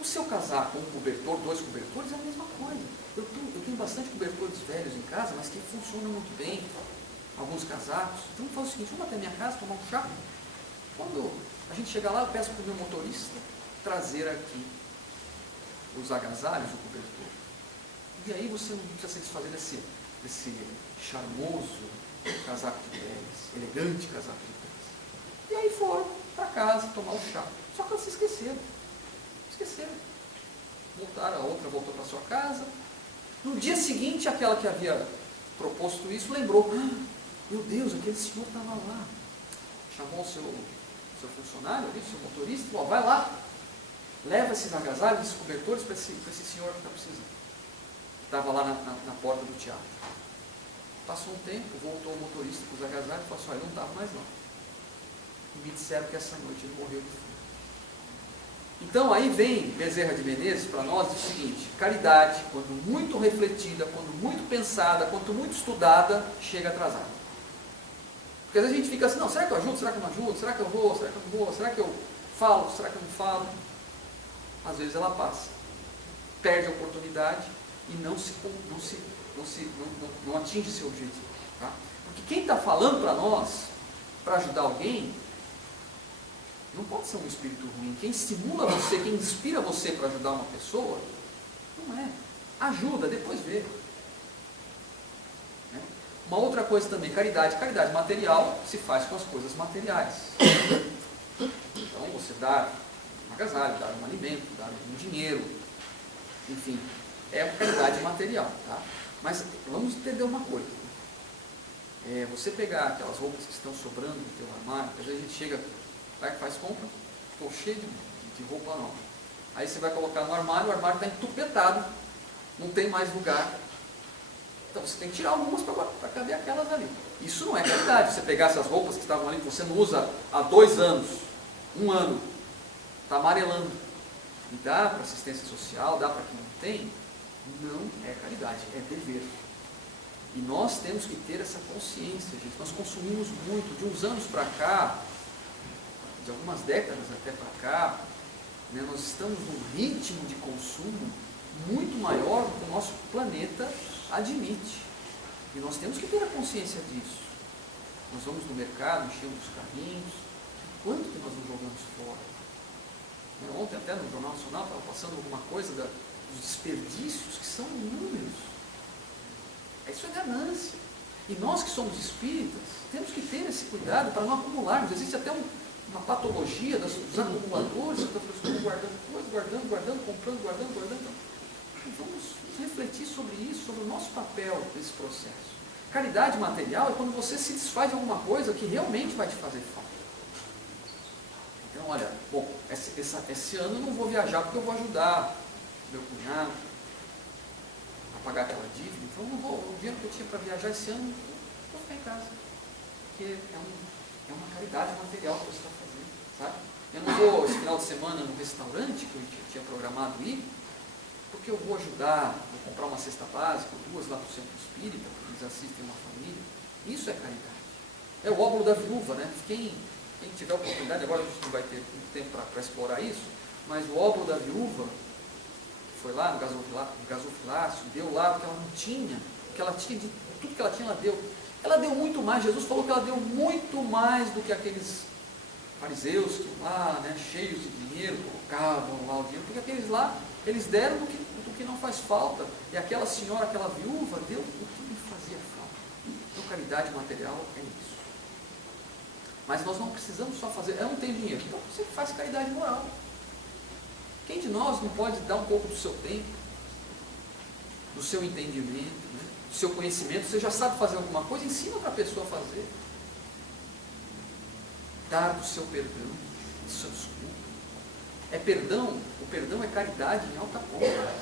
o seu casaco, um cobertor, 2 cobertores, é a mesma coisa. Eu tenho bastante cobertores velhos em casa, mas que funcionam muito bem. Alguns casacos. Então eu faço o seguinte, vamos até a minha casa tomar um chá. Quando a gente chegar lá, eu peço para o meu motorista trazer aqui os agasalhos, o cobertor. E aí você não precisa se desfazer desse charmoso casaco de peles, elegante casaco de peles. E aí foram para casa tomar o chá. Só que elas se esqueceram. Voltaram, a outra voltou para sua casa. No dia seguinte, aquela que havia proposto isso lembrou, meu Deus, aquele senhor estava lá. Chamou o seu funcionário, o seu motorista, falou, vai lá, leva esses agasalhos, esses cobertores para esse senhor que está precisando. Estava lá na porta do teatro. Passou um tempo, voltou o motorista com os agasalhos e falou assim, olha, não estava mais lá. E me disseram que essa noite ele morreu de fome. Então aí vem Bezerra de Menezes para nós o seguinte, caridade, quando muito refletida, quando muito pensada, quando muito estudada, chega atrasada. Porque às vezes a gente fica assim, não, será que eu ajudo, será que eu não ajudo, será que eu vou, será que eu não vou, será que eu falo, será que eu não falo? Às vezes ela passa, perde a oportunidade e não atinge seu objetivo. Tá? Porque quem está falando para nós, para ajudar alguém, não pode ser um espírito ruim. Quem estimula você, quem inspira você para ajudar uma pessoa, não é. Ajuda, depois vê. Né? Uma outra coisa também, caridade. Caridade material se faz com as coisas materiais. Então você dá um agasalho, dá um alimento, dá um dinheiro, enfim, é caridade material. Tá? Mas vamos entender uma coisa. Você pegar aquelas roupas que estão sobrando no teu armário, às vezes a gente chega, vai que faz compra, estou cheio de roupa nova. Aí você vai colocar no armário, o armário está entupetado, não tem mais lugar. Então você tem que tirar algumas para caber aquelas ali. Isso não é caridade. Você pegar essas roupas que estavam ali, que você não usa há 2 anos, 1 ano, está amarelando, e dá para assistência social, dá para quem não tem, não é caridade, é dever. E nós temos que ter essa consciência, gente. Nós consumimos muito, de uns anos para cá, de algumas décadas até para cá, né, nós estamos num ritmo de consumo muito maior do que o nosso planeta admite. E nós temos que ter a consciência disso. Nós vamos no mercado, enchemos os carrinhos, quanto que nós não jogamos fora? Ontem até no Jornal Nacional estava passando alguma coisa dos desperdícios que são inúmeros. Isso é ganância. E nós que somos espíritas, temos que ter esse cuidado para não acumularmos. Existe até uma patologia dos acumuladores, que estão guardando coisas, guardando, comprando, guardando. E vamos refletir sobre isso, sobre o nosso papel nesse processo. Caridade material é quando você se desfaz de alguma coisa que realmente vai te fazer falta. Então, olha, bom, esse ano eu não vou viajar porque eu vou ajudar meu cunhado a pagar aquela dívida. Então, eu não vou, o dinheiro que eu tinha para viajar esse ano, eu vou ficar em casa. Porque é uma caridade material que você está fazendo, sabe? Eu não vou esse final de semana no restaurante que eu tinha programado ir, porque eu vou ajudar, vou comprar uma cesta básica, 2 lá para o centro espírita, porque eles assistem uma família. Isso é caridade. É o óbolo da viúva, né? Quem tiver oportunidade, agora a gente não vai ter muito tempo para explorar isso, mas o óbolo da viúva, foi lá no gasofilácio, deu lá o que ela não tinha, o que ela tinha, de tudo que ela tinha, ela deu. Ela deu muito mais, Jesus falou que ela deu muito mais do que aqueles fariseus que lá, né, cheios de dinheiro, colocavam lá o dinheiro, porque aqueles lá, eles deram do que não faz falta, e aquela senhora, aquela viúva, deu o que lhe fazia falta. Então, caridade material é isso. Mas nós não precisamos só fazer, eu não tenho dinheiro, então você faz caridade moral. Quem de nós não pode dar um pouco do seu tempo, do seu entendimento, né, do seu conhecimento? Você já sabe fazer alguma coisa, ensina outra pessoa a fazer. Dar do seu perdão, do seu desculpa. É perdão, o perdão é caridade em alta conta.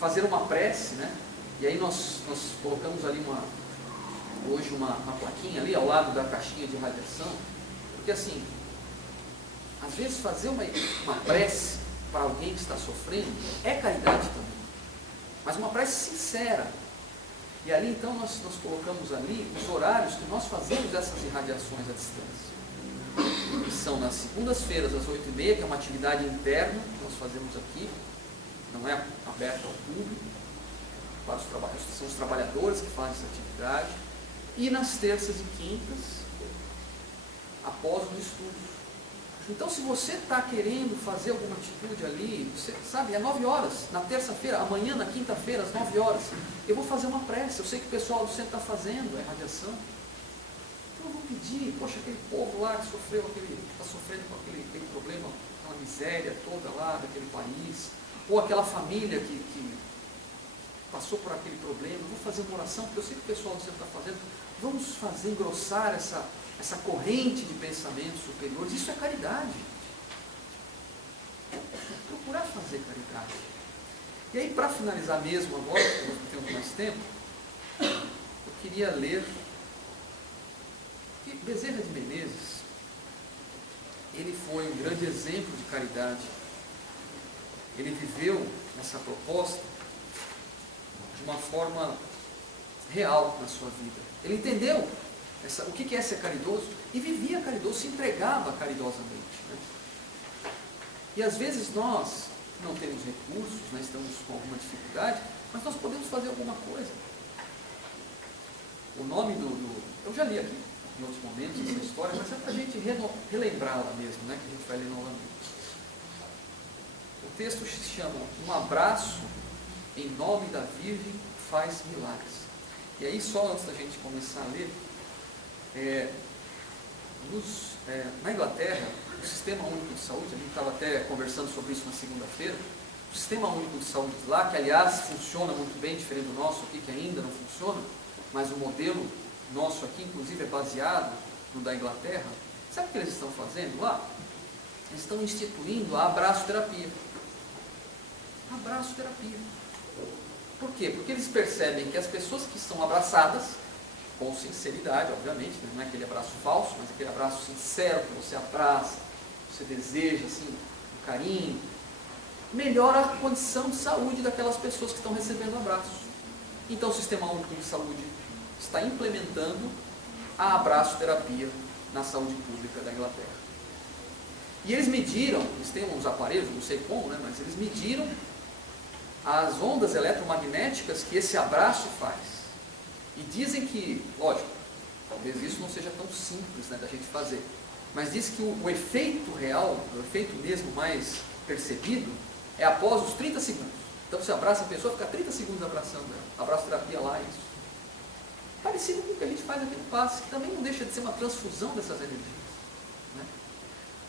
Fazer uma prece, né? E aí nós colocamos ali hoje uma plaquinha ali ao lado da caixinha de radiação, porque assim, às vezes fazer uma prece para alguém que está sofrendo é caridade também, mas uma prece sincera. E ali então nós colocamos ali os horários que nós fazemos essas irradiações à distância, que são nas segundas-feiras às 8h30, que é uma atividade interna que nós fazemos aqui, não é aberta ao público, para os trabalhadores, são os trabalhadores que fazem essa atividade, e nas terças e quintas, após o estudo. Então, se você está querendo fazer alguma atitude ali, você sabe, é 9 horas, na terça-feira, amanhã, na quinta-feira, às 9 horas, eu vou fazer uma prece. Eu sei que o pessoal do centro está fazendo a irradiação. Então, eu vou pedir, poxa, aquele povo lá que está sofrendo com aquele problema, aquela miséria toda lá daquele país, ou aquela família que passou por aquele problema, eu vou fazer uma oração, porque eu sei que o pessoal do centro está fazendo. Vamos fazer engrossar essa corrente de pensamentos superiores. Isso é caridade. Procurar fazer caridade. E aí, para finalizar mesmo agora, porque nós não temos mais tempo, eu queria ler que Bezerra de Menezes, ele foi um grande exemplo de caridade. Ele viveu essa proposta de uma forma real na sua vida. Ele entendeu o que é ser caridoso e vivia caridoso, se entregava caridosamente. Né? E às vezes nós não temos recursos, nós estamos com alguma dificuldade, mas nós podemos fazer alguma coisa. O nome eu já li aqui em outros momentos essa história, mas é para a gente relembrá-la mesmo, né? Que a gente vai ler novamente. O texto se chama Um Abraço em Nome da Virgem Faz Milagres. E aí, só antes da gente começar a ler, na Inglaterra, o Sistema Único de Saúde, a gente estava até conversando sobre isso na segunda-feira, o Sistema Único de Saúde lá, que aliás funciona muito bem, diferente do nosso aqui, que ainda não funciona, mas o modelo nosso aqui, inclusive, é baseado no da Inglaterra. Sabe o que eles estão fazendo lá? Eles estão instituindo a abraçoterapia. Abraçoterapia. Por quê? Porque eles percebem que as pessoas que são abraçadas, com sinceridade, obviamente, né? Não é aquele abraço falso, mas aquele abraço sincero, que você abraça, você deseja, assim, um carinho, melhora a condição de saúde daquelas pessoas que estão recebendo abraços. Então o Sistema Único de Saúde está implementando a abraçoterapia na saúde pública da Inglaterra. E eles mediram, eles têm uns aparelhos, não sei como, né? Mas eles mediram as ondas eletromagnéticas que esse abraço faz. E dizem que, lógico, talvez isso não seja tão simples, né, da gente fazer, mas diz que o efeito real, o efeito mesmo mais percebido, é após os 30 segundos. Então você abraça a pessoa, fica 30 segundos abraçando ela. Abraçoterapia lá, isso. Parecido com o que a gente faz aqui no passe, que também não deixa de ser uma transfusão dessas energias. Né?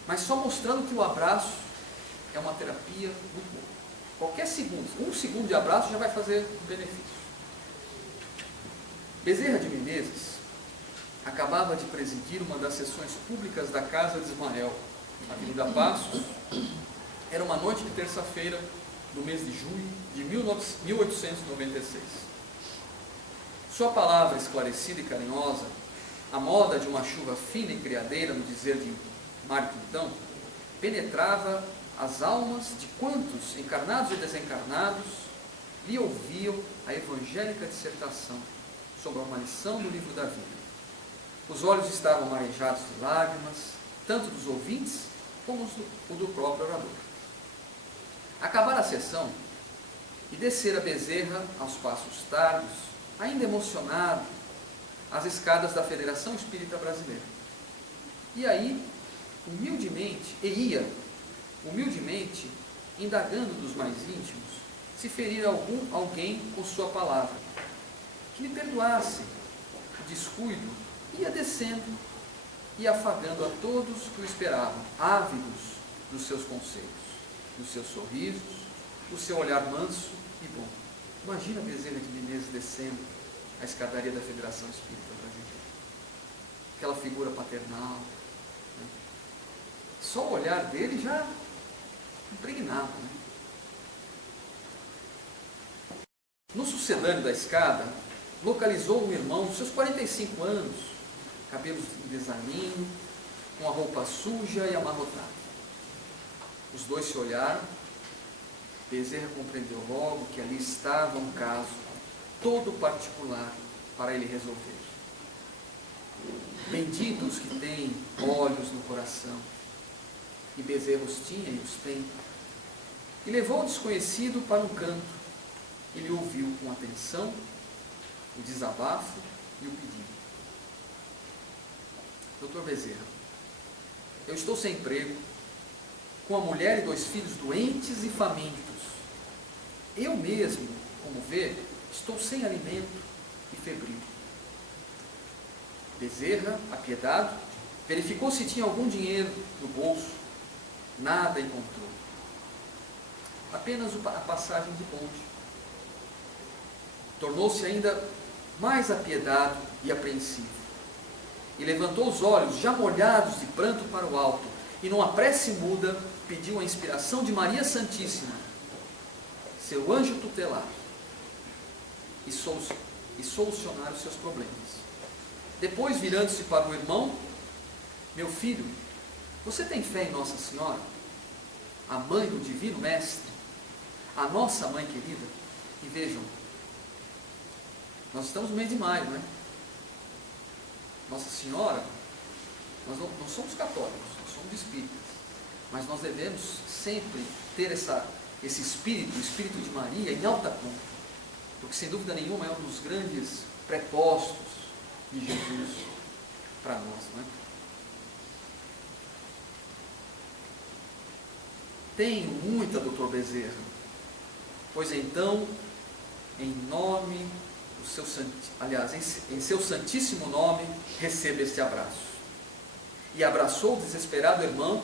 Mas só mostrando que o abraço é uma terapia do corpo. Qualquer segundo, 1 segundo de abraço já vai fazer um benefício. Bezerra de Menezes acabava de presidir uma das sessões públicas da Casa de Ismael, na Avenida Passos. Era uma noite de terça-feira do mês de junho de 1896. Sua palavra esclarecida e carinhosa, a moda de uma chuva fina e criadeira, no dizer de Mário Quintão, penetrava as almas de quantos, encarnados e desencarnados, lhe ouviam a evangélica dissertação sobre uma lição do livro da vida. Os olhos estavam marejados de lágrimas, tanto dos ouvintes como o do próprio orador. Acabara a sessão e descera Bezerra aos passos tardos, ainda emocionado, as escadas da Federação Espírita Brasileira. E aí, humildemente, indagando dos mais íntimos, se ferir alguém com sua palavra, que lhe perdoasse o descuido, ia descendo e afagando a todos que o esperavam, ávidos dos seus conselhos, dos seus sorrisos, do seu olhar manso e bom. Imagina Bezerra de Menezes descendo a escadaria da Federação Espírita Brasileira. Aquela figura paternal. Né? Só o olhar dele já impregnado, né? No sucedâneo da escada, localizou um irmão dos seus 45 anos, cabelos em desalinho, com a roupa suja e amarrotada. Os dois se olharam. Bezerra compreendeu logo que ali estava um caso todo particular para ele resolver. Benditos que têm olhos no coração, e Bezerra os tinha e os tem. E levou o desconhecido para um canto. Ele ouviu com atenção o desabafo e o pedido. Doutor Bezerra, eu estou sem emprego, com a mulher e 2 filhos doentes e famintos. Eu mesmo, como vê, estou sem alimento e febril. Bezerra, apiedado, verificou se tinha algum dinheiro no bolso. Nada encontrou. Apenas a passagem de bonde. Tornou-se ainda mais apiedado e apreensivo. E levantou os olhos, já molhados de pranto, para o alto, e numa prece muda, pediu a inspiração de Maria Santíssima, seu anjo tutelar, e solucionar os seus problemas. Depois, virando-se para o irmão: meu filho, você tem fé em Nossa Senhora, a mãe do Divino Mestre, a nossa mãe querida? E vejam, nós estamos no mês de maio, não é? Nossa Senhora, nós não somos católicos, nós somos espíritas, mas nós devemos sempre ter esse espírito, o espírito de Maria, em alta conta, porque sem dúvida nenhuma é um dos grandes prepostos de Jesus para nós, não é? Tenho muita, doutor Bezerra, pois então, em nome do seu em seu santíssimo nome, receba este abraço. E abraçou o desesperado irmão,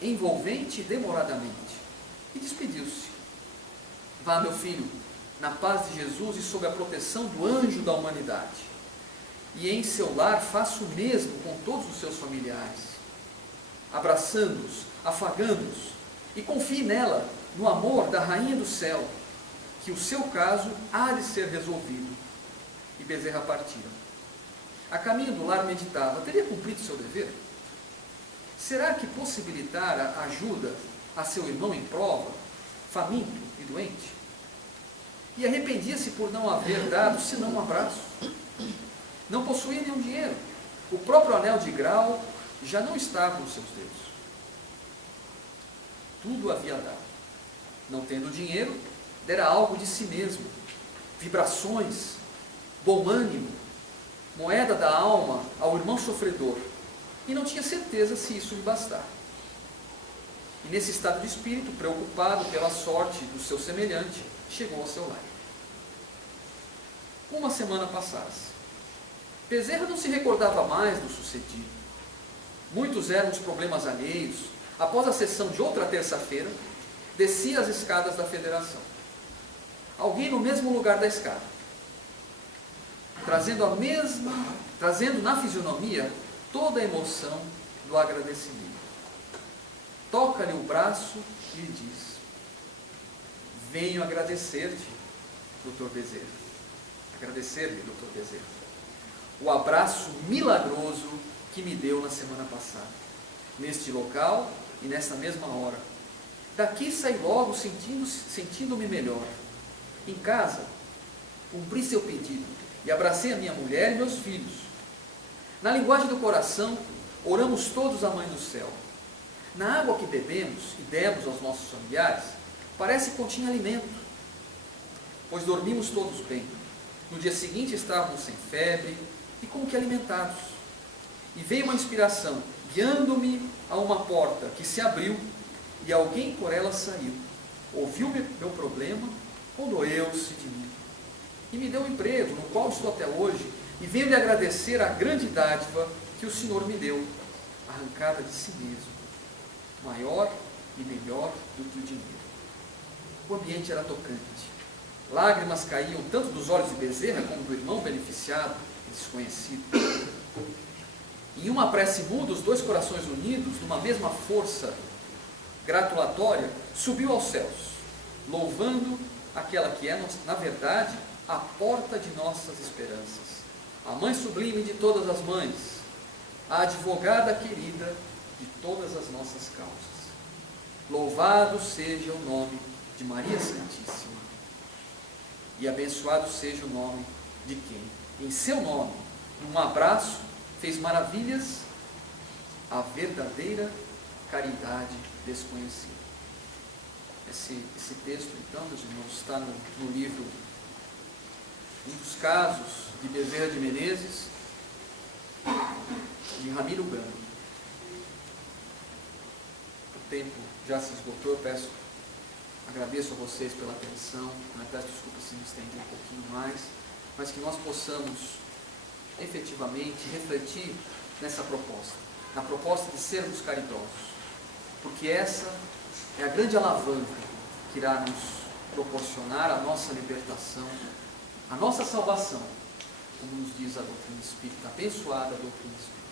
envolvente e demoradamente, e despediu-se. Vá, meu filho, na paz de Jesus e sob a proteção do anjo da humanidade. E em seu lar faça o mesmo com todos os seus familiares, abraçando-os, afagando-os, e confie nela, no amor da Rainha do Céu, que o seu caso há de ser resolvido. E Bezerra partira. A caminho do lar meditava: teria cumprido seu dever? Será que possibilitar a ajuda a seu irmão em prova, faminto e doente? E arrependia-se por não haver dado senão um abraço. Não possuía nenhum dinheiro. O próprio anel de grau já não estava nos seus dedos. Tudo havia dado. Não tendo dinheiro, dera algo de si mesmo, vibrações, bom ânimo, moeda da alma ao irmão sofredor, e não tinha certeza se isso lhe bastava. E nesse estado de espírito, preocupado pela sorte do seu semelhante, chegou ao seu lar. Uma semana passara-se. Bezerra não se recordava mais do sucedido. Muitos eram os problemas alheios. Após a sessão de outra terça-feira, descia as escadas da federação. Alguém no mesmo lugar da escada, trazendo na fisionomia toda a emoção do agradecimento. Toca-lhe o braço e lhe diz: venho agradecer-te, doutor Bezerra. Agradecer-lhe, doutor Bezerra, o abraço milagroso que me deu na semana passada, neste local e nesta mesma hora. Daqui saí logo sentindo-me melhor. Em casa, cumpri seu pedido e abracei a minha mulher e meus filhos. Na linguagem do coração, oramos todos à Mãe do Céu. Na água que bebemos e demos aos nossos familiares, parece que continha alimento, pois dormimos todos bem. No dia seguinte estávamos sem febre e como que alimentados. E veio uma inspiração, guiando-me a uma porta que se abriu e alguém por ela saiu. Ouviu meu problema, condoeu-se de mim e me deu um emprego, no qual estou até hoje, e venho lhe agradecer a grande dádiva que o Senhor me deu, arrancada de si mesmo, maior e melhor do que o dinheiro. O ambiente era tocante. Lágrimas caíam tanto dos olhos de Bezerra como do irmão beneficiado e desconhecido. Em uma prece muda, os dois corações unidos, numa mesma força gratulatória, subiu aos céus, louvando aquela que é, na verdade, a porta de nossas esperanças, a mãe sublime de todas as mães, a advogada querida de todas as nossas causas. Louvado seja o nome de Maria Santíssima, e abençoado seja o nome de quem, em seu nome, num abraço, fez maravilhas, a verdadeira caridade desconhecida. Esse texto, então, meus irmãos, está no livro, um dos casos de Bezerra de Menezes, de Ramiro Gama. O tempo já se esgotou, agradeço a vocês pela atenção, peço desculpa se me estendi um pouquinho mais, mas que nós possamos efetivamente refletir nessa proposta, na proposta de sermos caridosos, porque essa é a grande alavanca que irá nos proporcionar a nossa libertação, a nossa salvação, como nos diz a doutrina espírita, a abençoada doutrina espírita.